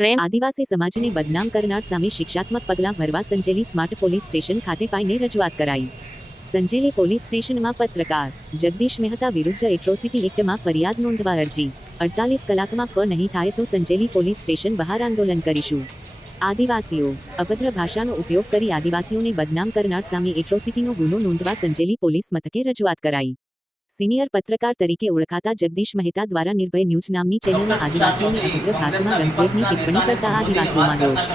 પ્રેમ આદિવાસી સમાજને બદનામ કરનાર સામે શિક્ષાત્મક પગલાં ભરવા સંજેલી સ્માર્ટ પોલીસ સ્ટેશન ખાતે પાઈને રજૂઆત કરાઈ। સંજેલી પોલીસ સ્ટેશનમાં પત્રકાર જગદીશ મહેતા વિરુદ્ધ એટ્રોસિટી એક્ટમાં ફરિયાદ નોંધવા અરજી। 48 કલાકમાં નહીં થાય તો સંજેલી પોલીસ સ્ટેશન બહાર આંદોલન કરીશું। આદિવાસીઓ અભદ્ર ભાષાનો ઉપયોગ કરી આદિવાસીઓને બદનામ કરનાર સામે એટ્રોસિટીનો ગુનો નોંધવા સંજેલી પોલીસ મથકે રજૂઆત કરાઈ। સિનિયર પત્રકાર તરીકે ઓળખાતા જગદીશ મહેતા દ્વારા નિર્ભય ન્યૂઝ નામની ચેનલમાં આદિવાસીઓને અભદ્ર ભાષામાં રંગભેદની ટિપ્પણી કરતા આદિવાસીઓમાં રોષ।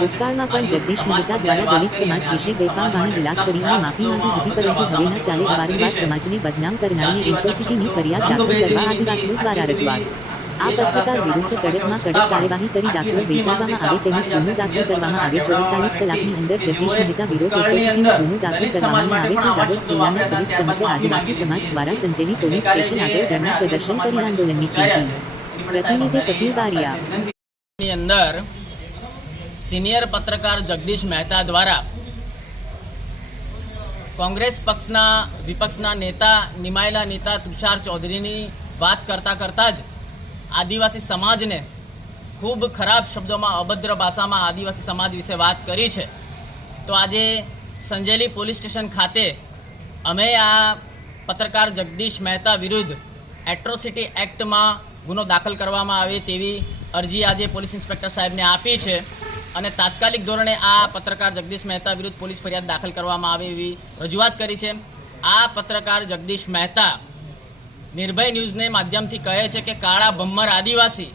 ભૂતકાળમાં પણ જગદીશ મહેતા દ્વારા દલિત સમાજ વિશે ગેરફામ વાણી વિલાસ કરીને માફી માંગી હતી, પરંતુ હવે ન ચાલે। વારંવાર સમાજને બદનામ કરનારને એટ્રોસિટીની ફરિયાદ દાખલ કરવા આદિવાસીઓ દ્વારા રજૂઆત। આ પત્રકાર વિરુદ્ધ કડકમાં કડક કાર્યવાહી કરી દાખલો બેસાડવામાં આવે તેમજ ગુનો દાખલ કરવામાં આવે। 48 કલાકની અંદર જગદીશ મહેતા વિરુદ્ધ એટ્રોસિટીનો ગુનો દાખલ કરવામાં ન આવે તો દાહોદ જિલ્લાના સહિત સમગ્ર આદિવાસી સમાજ દ્વારા સંજેલી પોલીસ સ્ટેશન આગળ ધરણા પ્રદર્શન કરી આંદોલનની ચીમકી। પ્રતિનિધિ કપિલ બારિયા। ની અંદર સિનિયર પત્રકાર જગદીશ મહેતા દ્વારા કોંગ્રેસ પક્ષના વિપક્ષના નેતા નિમાયેલા નેતા તુષાર ચૌધરીની વાત કરતા જ આદિવાસી સમાજને ખૂબ ખરાબ શબ્દોમાં અભદ્ર ભાષામાં આદિવાસી સમાજ વિશે વાત કરી છે। તો આજે સંજેલી પોલીસ સ્ટેશન ખાતે અમે આ પત્રકાર જગદીશ મહેતા વિરુદ્ધ એટ્રોસિટી એક્ટમાં ગુનો દાખલ કરવામાં આવે તેવી અરજી આજે પોલીસ ઇન્સ્પેક્ટર સાહેબને આપી છે અને તાત્કાલિક ધોરણે આ પત્રકાર જગદીશ મહેતા વિરુદ્ધ પોલીસ ફરિયાદ દાખલ કરવામાં આવે એવી રજૂઆત કરી છે। આ પત્રકાર જગદીશ મહેતા નિર્ભય ન્યૂઝને માધ્યમથી કહે છે કે કાળા ભમ્મર આદિવાસી,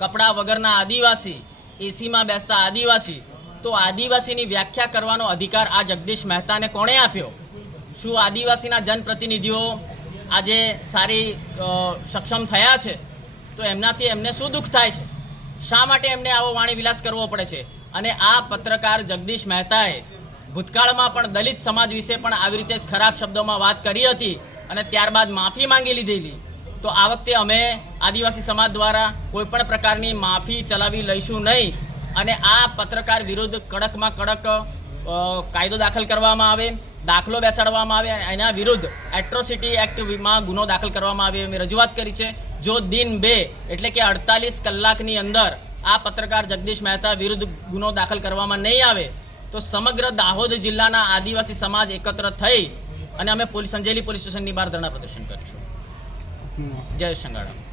કપડા વગરના આદિવાસી, એસીમાં બેસતા આદિવાસી। તો આદિવાસીની વ્યાખ્યા કરવાનો અધિકાર આ જગદીશ મહેતાને કોણે આપ્યો? શું આદિવાસીના જનપ્રતિનિધિઓ આજે સારી સક્ષમ થયા છે? તો એમનાથી એમને શું દુઃખ થાય છે? શા માટે એમને આવો વાણી વિલાસ કરવો પડે છે? અને આ પત્રકાર જગદીશ મહેતાએ ભૂતકાળમાં પણ દલિત સમાજ વિશે પણ આવી રીતે જ ખરાબ શબ્દોમાં વાત કરી હતી અને ત્યારબાદ માફી માંગી લીધેલી। તો આ વખતે અમે આદિવાસી સમાજ દ્વારા કોઈપણ પ્રકારની માફી ચલાવી લઈશું નહીં અને આ પત્રકાર વિરુદ્ધ કડકમાં કડક કાયદો દાખલ કરવામાં આવે, દાખલો બેસાડવામાં આવે અને એના વિરુદ્ધ એટ્રોસિટી એક્ટમાં ગુનો દાખલ કરવામાં આવે એવી રજૂઆત કરી છે। જો દિન 2 એટલે કે 48 કલાકની અંદર આ પત્રકાર જગદીશ મહેતા વિરુદ્ધ ગુનો દાખલ કરવામાં નહીં આવે તો સમગ્ર દાહોદ જિલ્લાના આદિવાસી સમાજ એકત્ર થઈ અને અમે સંજેલી પોલીસ સ્ટેશનની બહાર ધરણા પ્રદર્શન કરીશું। જય સંગાડા।